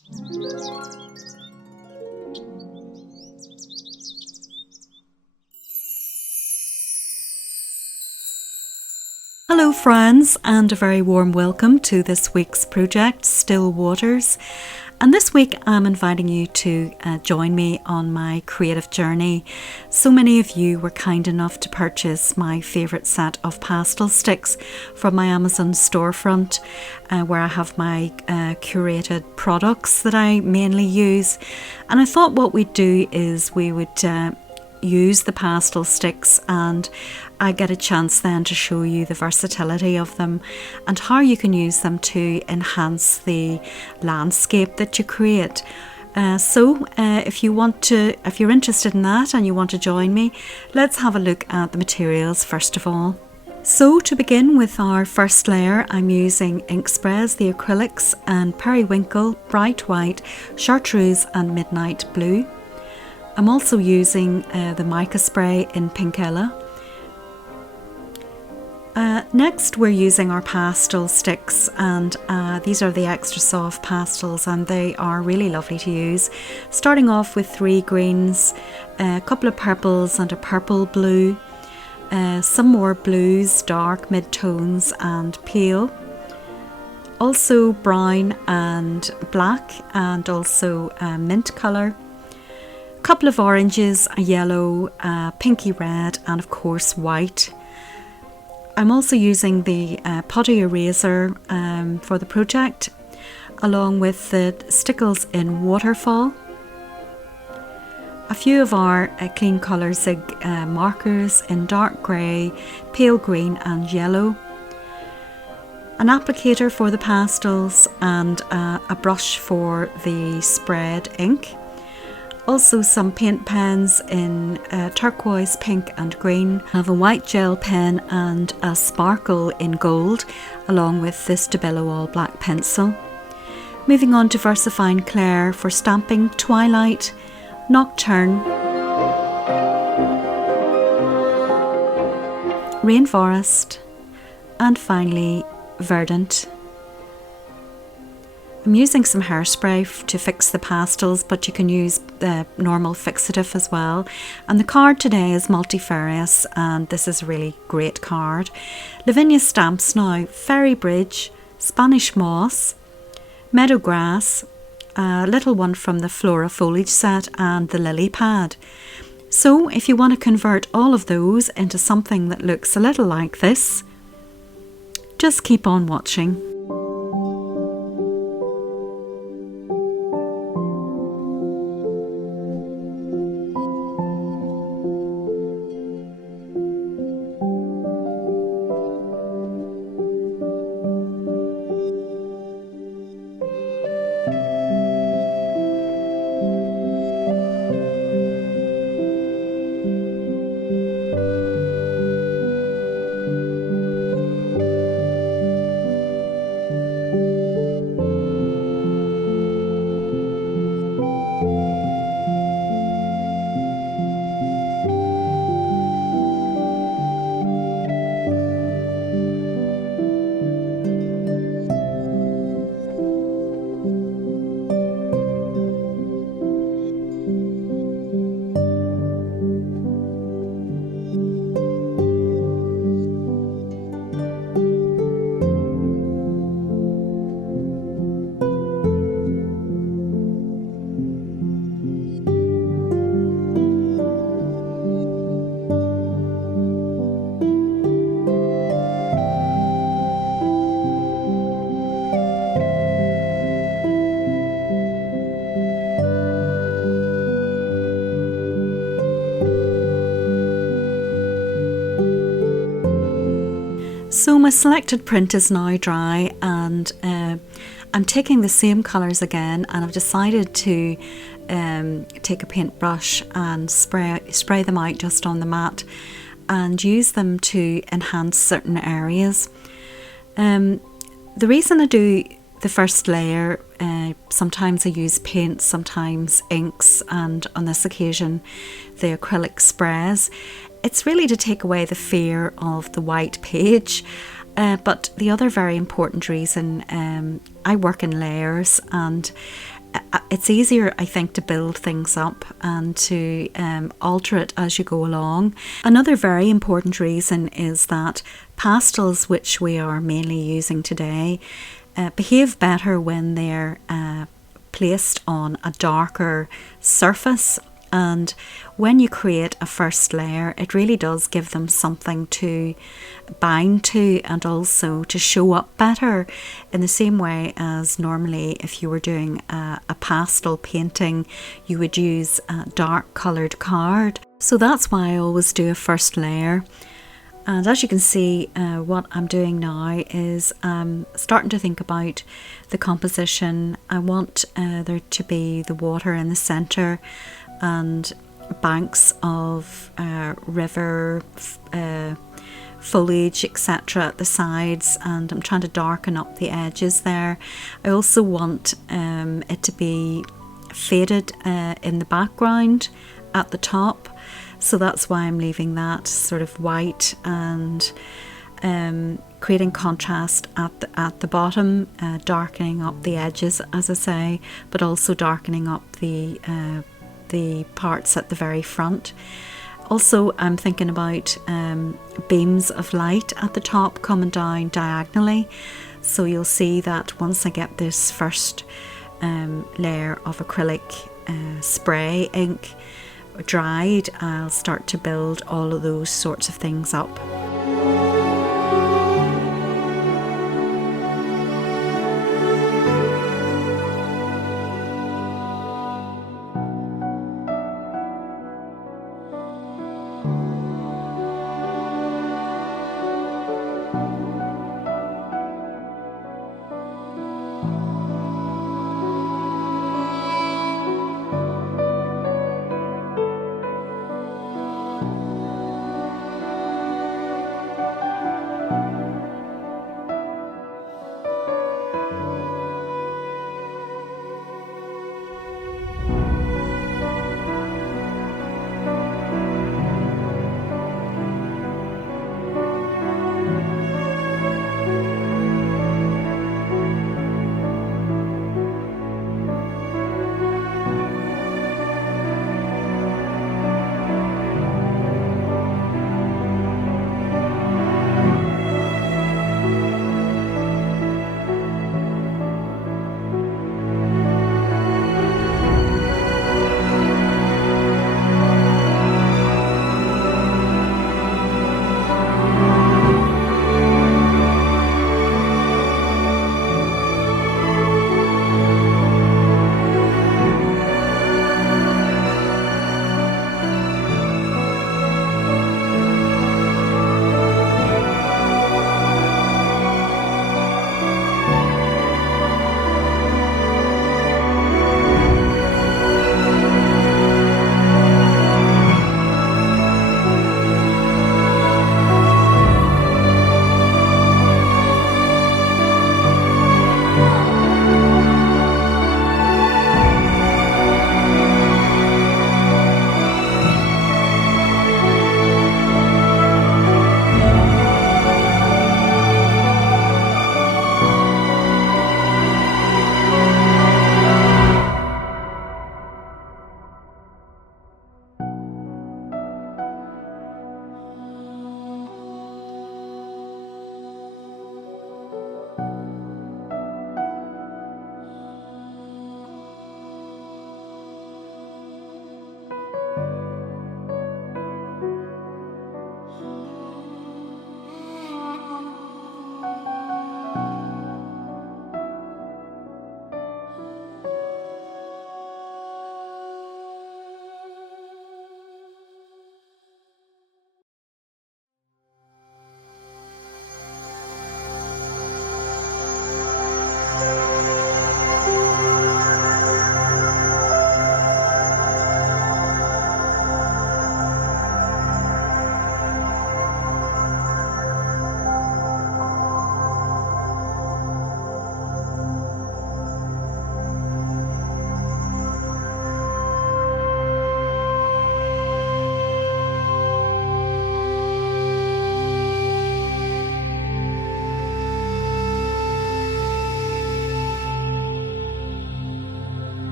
Hello friends, and a very warm welcome to this week's project, Still Waters. And this week I'm inviting you to join me on my creative journey. So many of you were kind enough to purchase my favourite set of pastel sticks from my Amazon storefront, where I have my curated products that I mainly use. And I thought what we'd do is we would use the pastel sticks, and I get a chance then to show you the versatility of them and how you can use them to enhance the landscape that you create. So if you're interested in that and you want to join me, let's have a look at the materials first of all. So to begin with our first layer, I'm using ink sprays, the acrylics, and periwinkle, bright white, chartreuse and midnight blue. I'm also using the mica spray in Pinkella. Next we're using our pastel sticks, and these are the extra soft pastels, and they are really lovely to use. Starting off with 3 greens, a couple of purples and a purple blue, some more blues, dark mid-tones and pale. Also brown and black, and also mint colour. Couple of oranges, a yellow, pinky red, and of course white. I'm also using the putty eraser for the project, along with the stickles in waterfall. A few of our clean colour zig markers in dark grey, pale green and yellow. An applicator for the pastels, and a brush for the spread ink. Also some paint pens in turquoise, pink and green. I have a white gel pen and a sparkle in gold, along with this Stabilo all black pencil. Moving on to VersaFine Clair for stamping Twilight, Nocturne, Rainforest, and finally Verdant. I'm using some hairspray to fix the pastels, but you can use the normal fixative as well. And the card today is multifarious, and this is a really great card. Lavinia stamps now, Fairy Bridge, Spanish Moss, Meadowgrass, a little one from the Flora Foliage set, and the Lily Pad. So if you want to convert all of those into something that looks a little like this, just keep on watching. So my selected print is now dry, and I'm taking the same colours again, and I've decided to take a paintbrush and spray them out just on the mat and use them to enhance certain areas. The reason I do the first layer, sometimes I use paints, sometimes inks, and on this occasion the acrylic sprays. It's really to take away the fear of the white page. But the other very important reason, I work in layers, and it's easier, I think, to build things up and to alter it as you go along. Another very important reason is that pastels, which we are mainly using today, behave better when they're placed on a darker surface. And when you create a first layer, it really does give them something to bind to and also to show up better, in the same way as normally if you were doing a pastel painting, you would use a dark coloured card. So that's why I always do a first layer. And as you can see, what I'm doing now is starting to think about the composition. I want there to be the water in the centre and banks of river foliage, etc. at the sides, and I'm trying to darken up the edges there. I also want it to be faded in the background at the top, so that's why I'm leaving that sort of white and creating contrast at the bottom, darkening up the edges, as I say, but also darkening up the parts at the very front. Also, I'm thinking about beams of light at the top coming down diagonally, so you'll see that once I get this first layer of acrylic spray ink dried, I'll start to build all of those sorts of things up.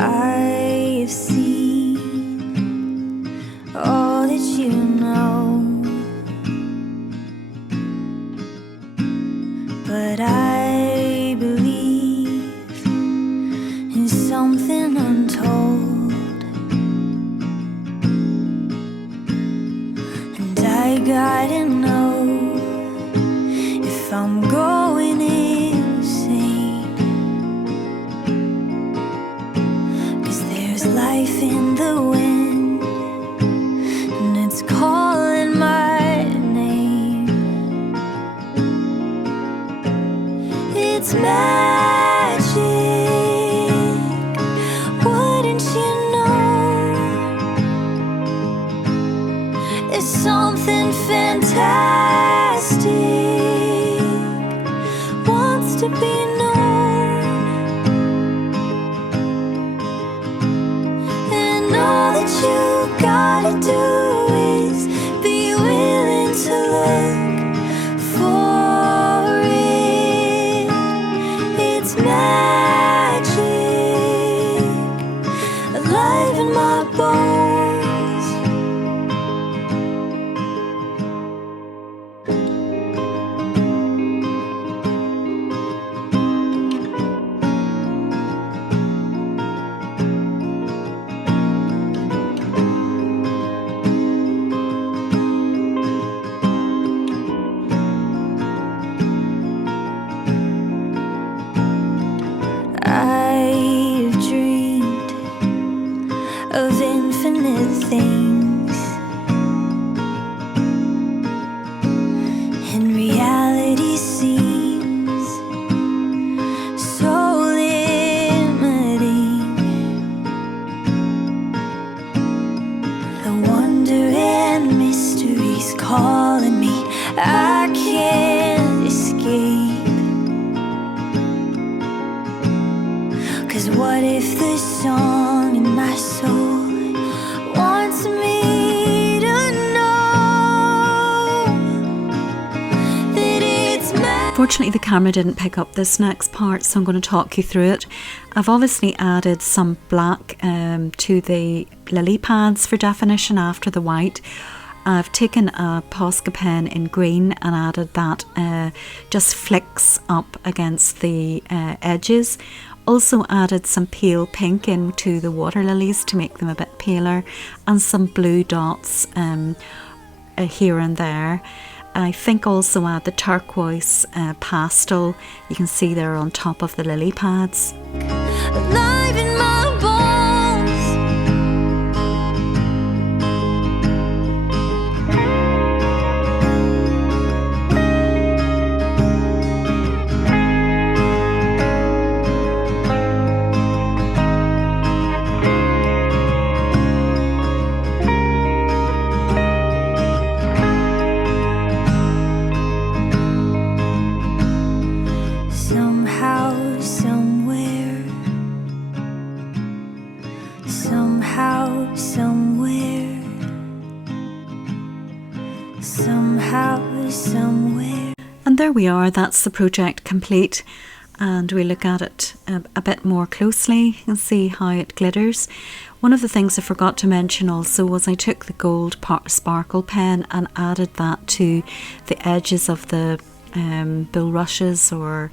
I've seen all that you know, but I believe in something untold, and I gotta know if I'm going insane, 'cause there's life in the wind and it's calling my name. It's magic, wouldn't you know? It's something fantastic, wants to be known, and all that you gotta do is be willing to look for it. It's magic, alive in my bones. I've dreamed of infinite things, and reality seems so limiting. The wonder and mystery's calling me, I can't escape. 'Cause what if the song in my soul wants me to know that it's magic? Fortunately, the camera didn't pick up this next part, so I'm going to talk you through it. I've obviously added some black to the lily pads for definition after the white. I've taken a Posca pen in green and added that just flicks up against the edges. Also added some pale pink into the water lilies to make them a bit paler, and some blue dots here and there. I think also add the turquoise pastel you can see there on top of the lily pads. Alive in my bones. Somehow, somewhere, somehow, somewhere, somehow, somewhere. And there we are, that's the project complete, and we look at it a bit more closely and see how it glitters. One of the things I forgot to mention also was I took the gold sparkle pen and added that to the edges of the bulrushes or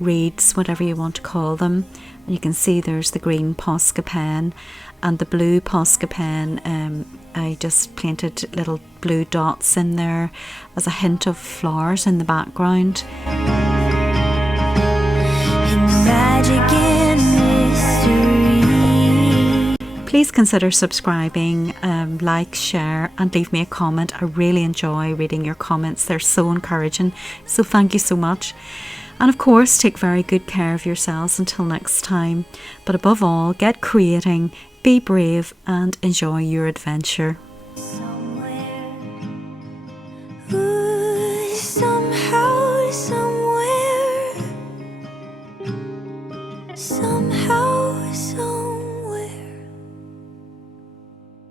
reeds, whatever you want to call them. And you can see there's the green Posca pen, and the blue Posca pen I just painted little blue dots in there as a hint of flowers in the background. Magic and mystery. Please consider subscribing, like, share and leave me a comment. I really enjoy reading your comments, they're so encouraging, so thank you so much. And of course, take very good care of yourselves until next time. But above all, get creating, be brave and enjoy your adventure.